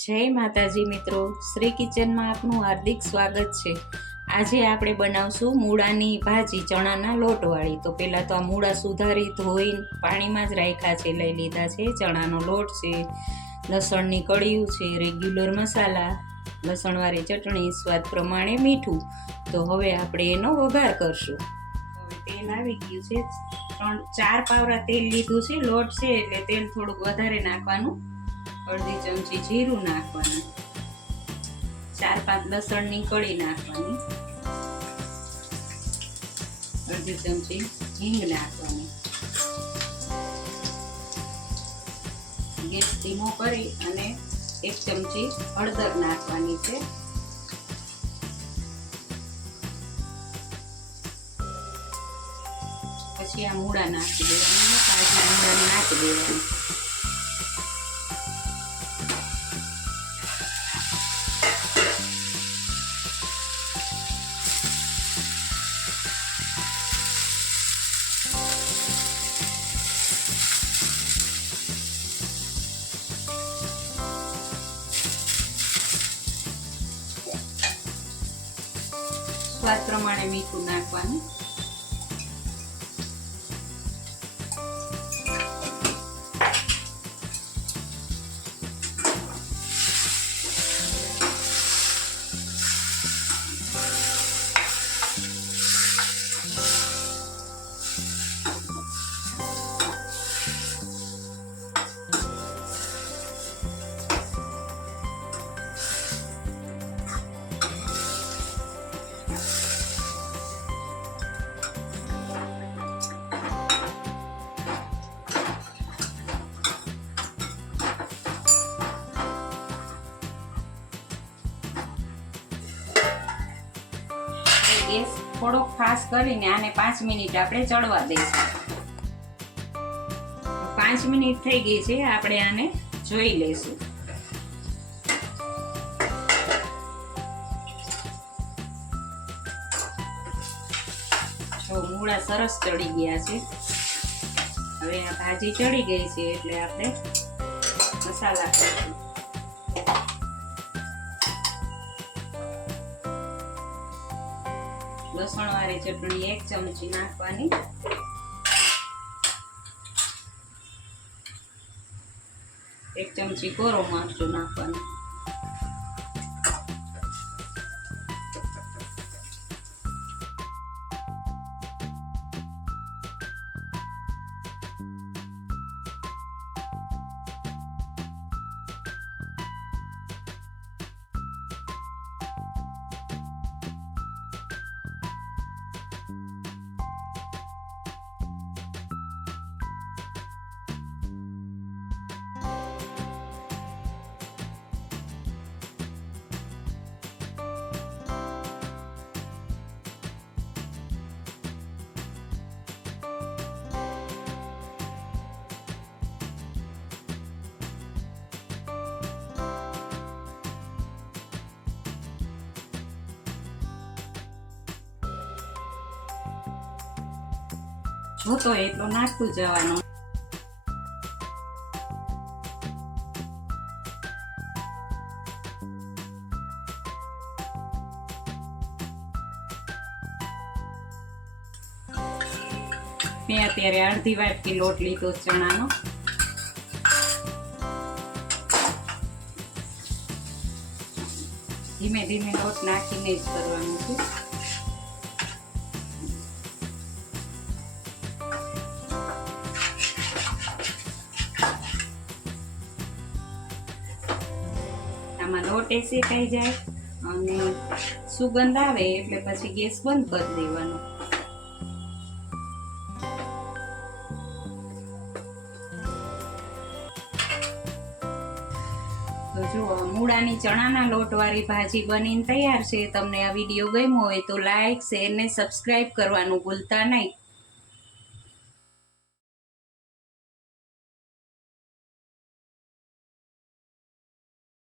જય માતાજી મિત્રો, શ્રી કિચનમાં આપનું હાર્દિક સ્વાગત છે। આજે આપણે બનાવશું મૂળાની ભાજી, ચણાના લોટવાળી। તો પહેલાં તો આ મૂળા સુધારી ધોઈને પાણીમાં જ રાખ્યા છે, લઈ લીધા છે। ચણાનો લોટ છે, લસણની કળિયું છે, રેગ્યુલર મસાલા, લસણવાળી ચટણી, સ્વાદ પ્રમાણે મીઠું। તો હવે આપણે એનો વઘાર કરશું। હવે તેલ આવી ગયું છે, 3-4 પાવરા તેલ લીધું છે। લોટ છે એટલે તેલ થોડુંક વધારે નાખવાનું। અડધી ચમચી જીરું નાખવાનું, 4-5 લસણની કળી નાખવાની, અડધી ચમચી હિંગ નાખવાની। ગેસ ધીમો કરી અને 1 ચમચી હળદર નાખવાની છે। પછી આ મૂળા નાખી દેવાના, તાજા મૂળા નાખી દેવાના। સ્વાદ પ્રમાણે મીઠું નાખવાનું। ગેસ થોડોક ફાસ્ટ કરીને આને 5 મિનિટ આપણે ચડવા દઈશું। 5 મિનિટ થઈ ગઈ છે, આપણે આને જોઈ લઈશું। જો મૂળા સરસ ચડી ગયા છે। હવે આ ભાજી ચડી ગઈ છે એટલે આપણે મસાલા કરીશું। લસણવાળી ચટણી 1 ચમચી નાખવાની, 1 ચમચી કોરો મરચું નાખવાનું, જોતો એટલો નાખતું જવાનું। મેં અત્યારે અડધી વાટકી લોટ લીધો ચણાનો। ધીમે ધીમે લોટ નાખીને જ કરવાનું છે। આમાં લોટ શેકાઈ જાય અને સુગંધ આવે એટલે પછી ગેસ બંધ કરી દેવાનો। તો જો મૂળાની ચણાના લોટવાળી ભાજી બનીને તૈયાર છે। તમને આ વિડીયો ગમ્યો હોય તો લાઈક, શેર ને સબસ્ક્રાઈબ કરવાનું ભૂલતા નહીં।